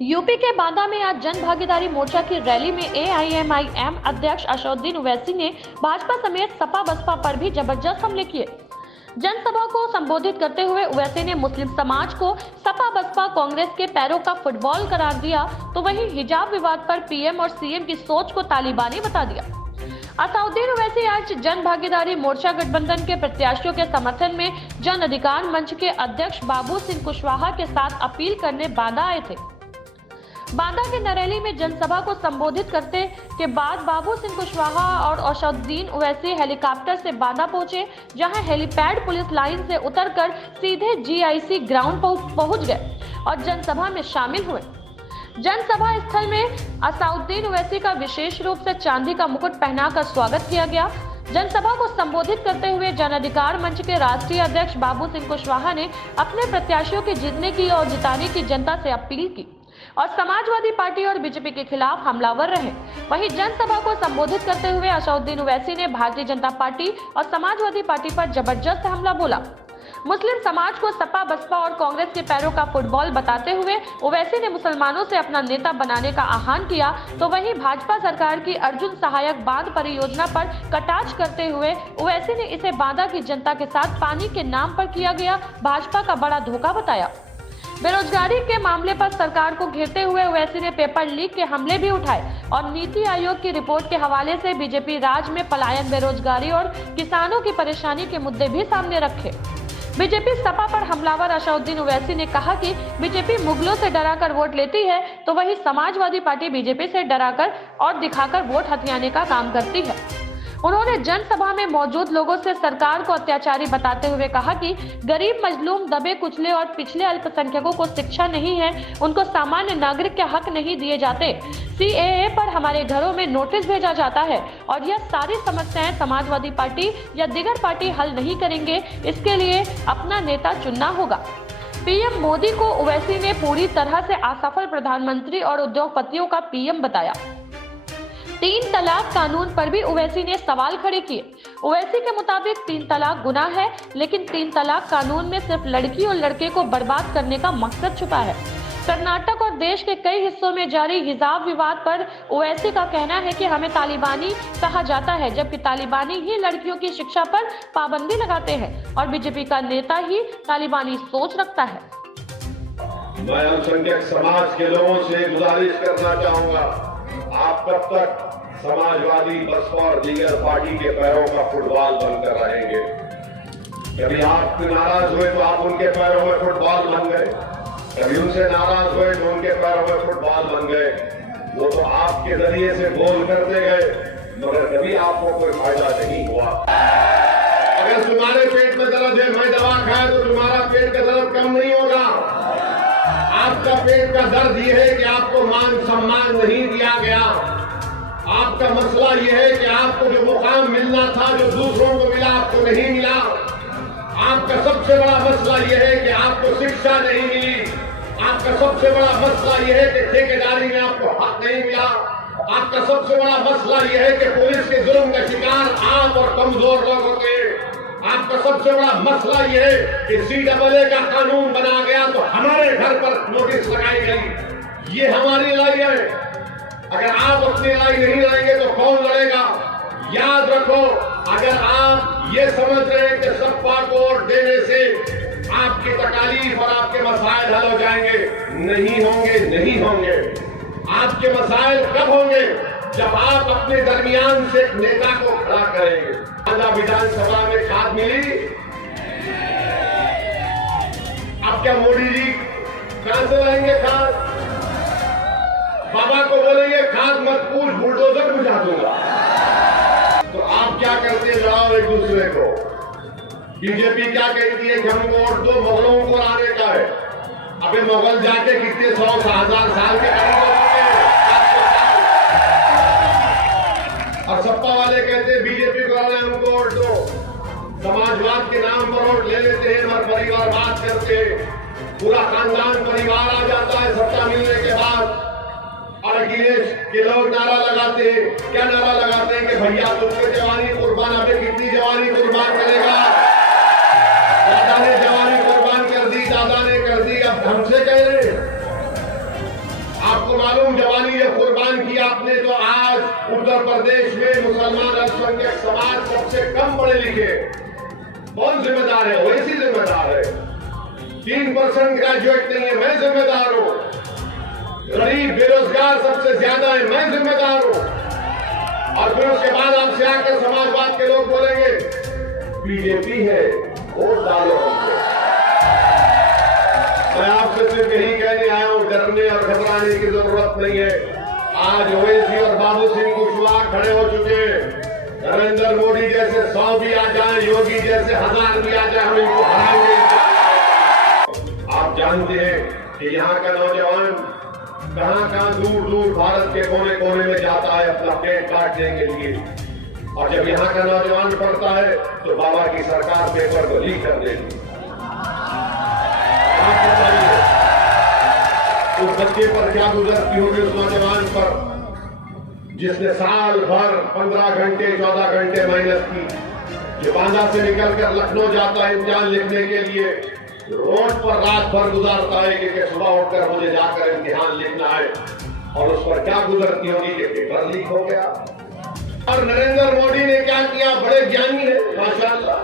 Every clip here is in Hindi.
यूपी के बांदा में आज जन भागीदारी मोर्चा की रैली में एआईएमआईएम अध्यक्ष असदुद्दीन ओवैसी ने भाजपा समेत सपा बसपा पर भी जबरदस्त हमले किए। जनसभा को संबोधित करते हुए ओवैसी ने मुस्लिम समाज को सपा बसपा कांग्रेस के पैरों का फुटबॉल करार दिया, तो वहीं हिजाब विवाद पर पीएम और सीएम की सोच को तालिबानी बता दिया। असदुद्दीन ओवैसी आज जन भागीदारी मोर्चा गठबंधन के प्रत्याशियों के समर्थन में जन अधिकार मंच के अध्यक्ष बाबू सिंह कुशवाहा के साथ अपील करने बांदा आए थे। बांदा के नरेली में जनसभा को संबोधित करते के बाद बाबू सिंह कुशवाहा और असदुद्दीन ओवैसी हेलीकॉप्टर से बांदा पहुंचे, जहां हेलीपैड पुलिस लाइन से उतरकर सीधे जीआईसी ग्राउंड पहुंच गए और जनसभा में शामिल हुए। जनसभा स्थल में असदुद्दीन ओवैसी का विशेष रूप से चांदी का मुकुट पहनाकर स्वागत किया गया। जनसभा को संबोधित करते हुए जन अधिकार मंच के राष्ट्रीय अध्यक्ष बाबू सिंह कुशवाहा ने अपने प्रत्याशियों के जीतने की और जिताने की जनता से अपील की और समाजवादी पार्टी और बीजेपी के खिलाफ हमलावर रहे। वहीं जनसभा को संबोधित करते हुए असदुद्दीन ओवैसी ने भारतीय जनता पार्टी और समाजवादी पार्टी पर जबरदस्त हमला बोला। मुस्लिम समाज को सपा बसपा और कांग्रेस के पैरों का फुटबॉल बताते हुए ओवैसी ने मुसलमानों से अपना नेता बनाने का आह्वान किया, तो वहीं भाजपा सरकार की अर्जुन सहायक बांध परियोजना पर कटाक्ष करते हुए ओवैसी ने इसे बांदा की जनता के साथ पानी के नाम पर किया गया भाजपा का बड़ा धोखा बताया। बेरोजगारी के मामले पर सरकार को घेरते हुए ओवैसी ने पेपर लीक के हमले भी उठाए और नीति आयोग की रिपोर्ट के हवाले से बीजेपी राज में पलायन, बेरोजगारी और किसानों की परेशानी के मुद्दे भी सामने रखे। बीजेपी सपा पर हमलावर असदुद्दीन ओवैसी ने कहा कि बीजेपी मुगलों से डराकर वोट लेती है, तो वही समाजवादी पार्टी बीजेपी से डराकर और दिखाकर वोट हथियाने का काम करती है। उन्होंने जनसभा में मौजूद लोगों से सरकार को अत्याचारी बताते हुए कहा कि गरीब, मजलूम, दबे कुचले और पिछले अल्पसंख्यकों को शिक्षा नहीं है, उनको सामान्य नागरिक के हक नहीं दिए जाते। सीएए पर हमारे घरों में नोटिस भेजा जाता है और यह सारी समस्याएं समाजवादी पार्टी या दीगर पार्टी हल नहीं करेंगे। इसके लिए अपना नेता चुनना होगा। पीएम मोदी को ओवैसी ने पूरी तरह से असफल प्रधानमंत्री और उद्योगपतियों का पीएम बताया। 3 तलाक कानून पर भी ओवैसी ने सवाल खड़े किए। ओवैसी के मुताबिक 3 तलाक गुनाह है, लेकिन 3 तलाक कानून में सिर्फ लड़की और लड़के को बर्बाद करने का मकसद छुपा है। कर्नाटक और देश के कई हिस्सों में जारी हिजाब विवाद पर ओवैसी का कहना है कि हमें तालिबानी कहा जाता है, जबकि तालिबानी ही लड़कियों की शिक्षा पर पाबंदी लगाते हैं और बीजेपी का नेता ही तालिबानी सोच रखता है। मैं अल्पसंख्यक समाज के लोगों से गुजारिश करना चाहूंगा, आप कब तक समाजवादी, बसपा और दीगर पार्टी के पैरों का फुटबॉल बनकर रहेंगे? कभी आप नाराज हुए तो आप उनके पैरों में फुटबॉल बन गए, कभी उनसे नाराज हुए तो उनके पैरों में फुटबॉल बन गए। वो तो आपके जरिए से गोल करते गए, मगर कभी आपको कोई फायदा नहीं हुआ। अगर तुम्हारे पेट में दर्द है, मैं दवा खाए तो तुम्हारा पेट का दर्द कम नहीं होगा। आपका पेट का दर्द यह है कि आपको मान सम्मान नहीं दिया गया। आपका मसला यह है कि आपको जो मुकाम मिलना था, जो दूसरों को मिला, आपको नहीं मिला। आपका सबसे बड़ा मसला यह है कि आपको शिक्षा नहीं मिली। आपका सबसे बड़ा मसला यह है कि ठेकेदारी में आपको हक नहीं मिला। आपका सबसे बड़ा मसला यह है कि पुलिस के जुल्म का शिकार आप और कमजोर लोग होते हैं। आपका सबसे बड़ा मसला यह है कि CAA का कानून बना गया तो हमारे घर पर नोटिस लगाई गई। ये हमारी लड़ाई है। अगर आप अपनी लड़ाई नहीं लड़ेंगे तो कौन लड़ेगा? याद रखो, अगर आप ये समझ रहे हैं कि सपा को वोट देने से आपकी तकलीफ और आपके मसाइल हल हो जाएंगे, नहीं होंगे, नहीं होंगे। आपके मसाइल कब होंगे? जब आप अपने दरमियान से एक नेता को खड़ा करेंगे। बांदा विधानसभा में खाद मिली। अब क्या मोदी जी कहां से लाएंगे खाद? बाबा को बोलेंगे खाद मत पूछ, बुलडोजर बुझा दूंगा। तो आप क्या करते जाओ एक दूसरे को। बीजेपी क्या कहती है कि हमको वोट दो, मुगलों को लाने का है। अबे मुगल जाके कितने 100-1000 साल के करीब हो चुके हैं। और सपा वाले कहते हैं बीजेपी को लाने, हमको वोट दो। समाजवाद के नाम पर वोट ले लेते हैं और परिवारवाद करते हैं। पूरा खानदान परिवार आ जाता है सत्ता मिलने के बाद। और अखिलेश के लोग नारा लगाते हैं, क्या नारा लगाते हैं कि भैया तुम पे जवानी कुर्बान, अबे कितनी जवानी कुर्बान करेगा? दादा ने जवानी कुर्बान कर दी, दादा ने कर दी, अब हमसे कह रहे आपको मालूम, जवानी जब कुर्बान की आपने, तो आज उत्तर प्रदेश में मुसलमान अल्पसंख्यक समाज सबसे कम पढ़े लिखे। कौन जिम्मेदार है? वैसी जिम्मेदार है। 3% ग्रेजुएट नहीं है, मैं जिम्मेदार हूं। गरीब बेरोजगार सबसे ज्यादा है, मैं जिम्मेदार हूं। और फिर उसके बाद आपसे आकर समाजवाद के लोग बोलेंगे बीजेपी है, वोट डालो हमको। मैं आपसे सिर्फ यही कहने आया हूं, डरने और घबराने की जरूरत नहीं है। आज ओवैसी और बाबू सिंह कुशवाहा खड़े हो चुके हैं। नरेंद्र मोदी जैसे 100 भी आ जाए, योगी जैसे 1000 भी आ जाए, हम इनको हराएंगे। आप जानते हैं कि यहाँ का नौजवान कहां दूर दूर भारत के कोने कोने में जाता है अपना पेट काटने के लिए, और जब यहाँ का नौजवान पढ़ता है तो बाबा की सरकार पेपर को लीक कर देती है। आप बताइए उस बच्चे पर क्या गुजरती होगी, उस नौजवान पर जिसने साल भर 15 घंटे 14 घंटे मेहनत की, जो बांदा से निकलकर लखनऊ जाता है इम्तिहान लिखने के लिए, रोड पर रात भर गुजारता है कि सुबह उठकर मुझे जाकर इम्तिहान लिखना है, और उस पर क्या गुजरती होगी कि पेपर लीक हो गया। और नरेंद्र मोदी ने क्या किया? बड़े ज्ञानी है माशाअल्लाह।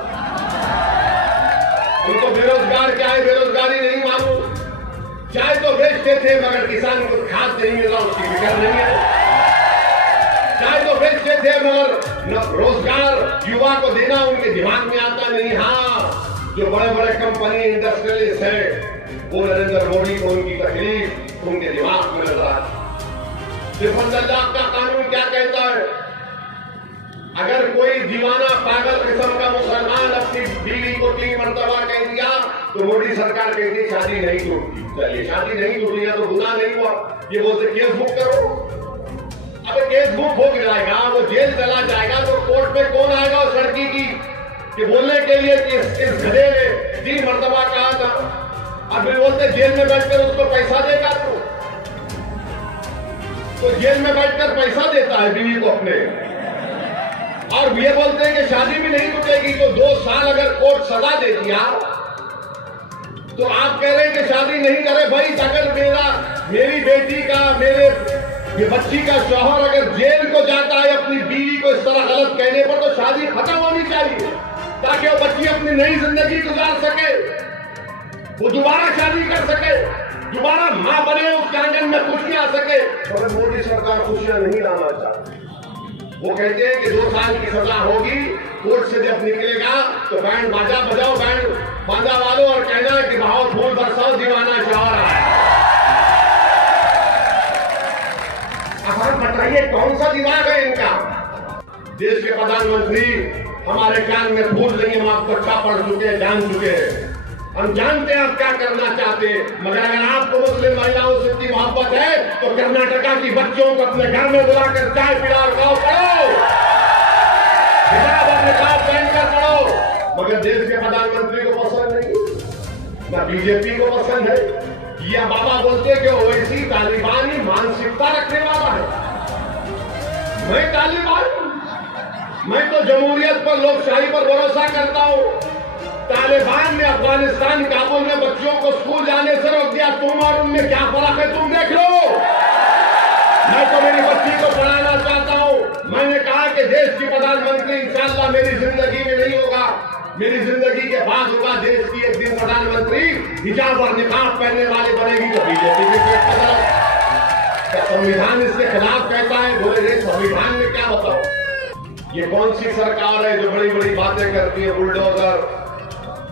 उनको बेरोजगार क्या है, बेरोजगारी नहीं मालूम। चाय तो बेचते थे मगर किसान को खाद नहीं मिल रहा, उसकी फिक्र नहीं है। चाय तो बेचते थे मगर रोजगार युवा को देना उनके दिमाग में आता नहीं। हाँ, जो बड़े बड़े कंपनी इंडस्ट्रियलिस्ट है, वो नरेंद्र मोदी को उनकी तकलीफ उनके दिमाग में नजर आती। सिर्फ लाख का कानून क्या कहता है? अगर कोई दीवाना पागल किस्म का मुसलमान अपनी बीवी को 3 मरतबा कह दिया तो मोदी सरकार कहती शादी नहीं टूटती। चलिए, शादी नहीं टूटी तो गुनाह नहीं हुआ, ये बोलते केस बुक करो। अब केस बुक हो जाएगा, वो जेल चला जाएगा, तो कोर्ट में कौन आएगा उस लड़की की कि बोलने के लिए कि इस गधे ने 3 मरतबा कहा था, और फिर बोलते जेल में बैठकर उसको पैसा देगा। तो जेल में बैठकर पैसा देता है बीवी को अपने, और ये बोलते हैं कि शादी भी नहीं टूटेगी। तो 2 साल अगर कोर्ट सजा दे दिया तो आप कह रहे हैं कि शादी नहीं करे। भाई, अगर मेरी बेटी का, मेरे बच्ची का शौहर अगर जेल को जाता है अपनी बीवी को इस तरह गलत कहने पर, तो शादी खत्म होनी चाहिए ताकि वो बच्ची अपनी नई जिंदगी गुजार सके, वो दोबारा शादी कर सके, दोबारा मां बने, उसके आंगन में खुशी आ सके। मगर मोदी सरकार खुशियां नहीं लाना चाहती। वो कहते हैं कि 2 साल की सजा होगी, कोर्ट से जब निकलेगा तो बैंड बाजा बजाओ, बैंड बाजा वालों, और कहना है कि बहुत फूल बरसाओ, दीवाना शौहर आया। अब आप बताइए कौन सा दिमाग है इनका? देश के प्रधानमंत्री हमारे कान में फूल नहीं, हम आपको अच्छा पढ़ चुके हैं, जान चुके हैं, हम जानते हैं आप क्या करना चाहते हैं। मगर अगर आपको मुस्लिम महिलाओं से इतनी मोहब्बत है तो कर्नाटका की बच्चियों को अपने घर में बुलाकर चाय पिलाओ, पढ़ो, हिजाब और निकाब पहनकर पढ़ो। मगर देश के प्रधानमंत्री को पसंद नहीं, ना बीजेपी को पसंद है। या बाबा बोलते कि ओवैसी तालिबानी मानसिकता रखने वाला है। मैं तालिबान, मैं तो जमहूरियत पर, लोकशाही पर भरोसा करता हूं। तालिबान ने अफगानिस्तान काबुल में बच्चों को स्कूल जाने से रोक दिया, तुम और उनमें क्या फर्क है तुम देख लो। मैं तो मेरी बच्ची को पढ़ाना चाहता हूं। मैंने कहा कि देश की प्रधानमंत्री इंशाअल्लाह मेरी जिंदगी में नहीं होगा, मेरी जिंदगी के बाद होगा। देश की एक दिन प्रधानमंत्री हिजाब और निकाब पहनने वाले बनेगी तो बीजेपी के पेट क्या संविधान इसके खिलाफ कहता है? बोले संविधान में क्या बताओ? ये कौन सी सरकार है जो बड़ी बड़ी बातें करती है, बुलडोजर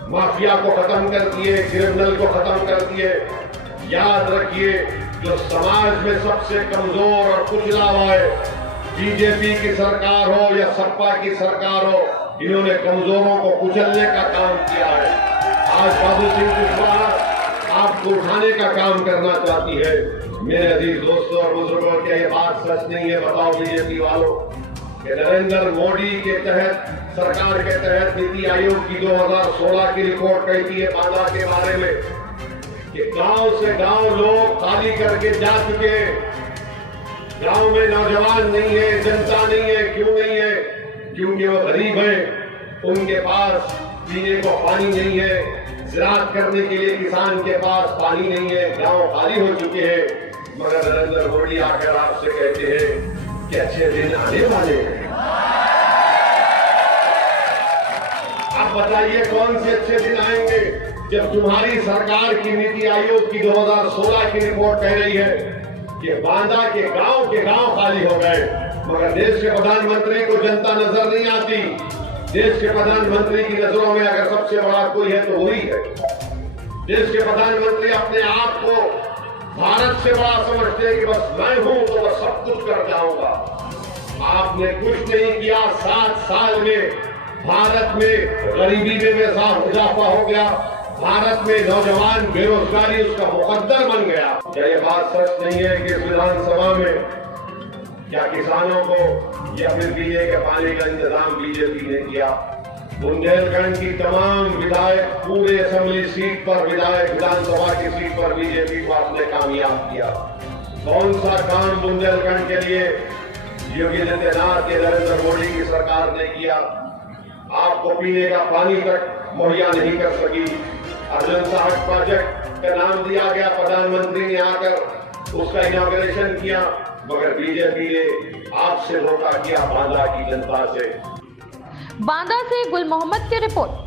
माफिया को खत्म करती है, क्रिमिनल को खत्म करती है। याद रखिए, जो समाज में सबसे कमजोर और कुचला हुआ है, बीजेपी की सरकार हो या सपा की सरकार हो, इन्होंने कमजोरों को कुचलने का काम किया है। आज बाबू सिंह कुशवाहा आपको उठाने का काम करना चाहती है। मेरे अजीज दोस्तों और बुजुर्गों, क्या ये बात सच नहीं है? बताओ बीजेपी वालों कि नरेंद्र मोदी के तहत, सरकार के तहत नीति आयोग की 2016 की रिपोर्ट कहती है बांदा के बारे में कि गांव से गांव लोग खाली करके जा चुके। गांव में नौजवान नहीं है, जनता नहीं है। क्यों नहीं है? क्योंकि वो गरीब है, उनके पास पीने को पानी नहीं है, ज़राअत करने के लिए किसान के पास पानी नहीं है, गांव खाली हो चुके हैं। मगर नरेंद्र मोदी आकर आपसे कहते हैं कि अच्छे दिन आने वाले हैं। आप बताइए कौन से अच्छे दिन आएंगे जब तुम्हारी सरकार की नीति आयोग की 2016 की रिपोर्ट कह रही है कि बांदा के गांव खाली हो गए, मगर देश के प्रधानमंत्री को जनता नजर नहीं आती। देश के प्रधानमंत्री की नजरों में अगर सबसे बड़ा कोई है तो वही है। देश के प्रधानमंत्री अपने आप को भारत से बड़ा समझते हैं कि बस मैं हूं तो बस सब कुछ कर जाऊंगा। आपने कुछ नहीं किया। 7 साल में भारत में गरीबी में इजाफा हो गया। भारत में नौजवान बेरोजगारी उसका मुकद्दर बन गया। क्या ये बात सच नहीं है कि इस विधानसभा में क्या किसानों को या फिर पीने के पानी का इंतजाम बीजेपी ने किया? बुंदेलखंड की तमाम विधायक पूरे असेंबली सीट पर विधायक विधानसभा की सीट पर बीजेपी को आपने कामयाब किया। कौन सा काम बुंदेलखंड के लिए योगी आदित्यनाथ के नरेंद्र मोदी की सरकार ने किया? आपको पीने का पानी तक मुहैया नहीं कर सकी। अर्जुन साहब प्रोजेक्ट का नाम दिया गया, प्रधानमंत्री ने आकर उसका इनॉग्रेशन किया, मगर बीजेपी ने आपसे धोखा किया बांदा की जनता से। बांदा से गुल मोहम्मद की रिपोर्ट।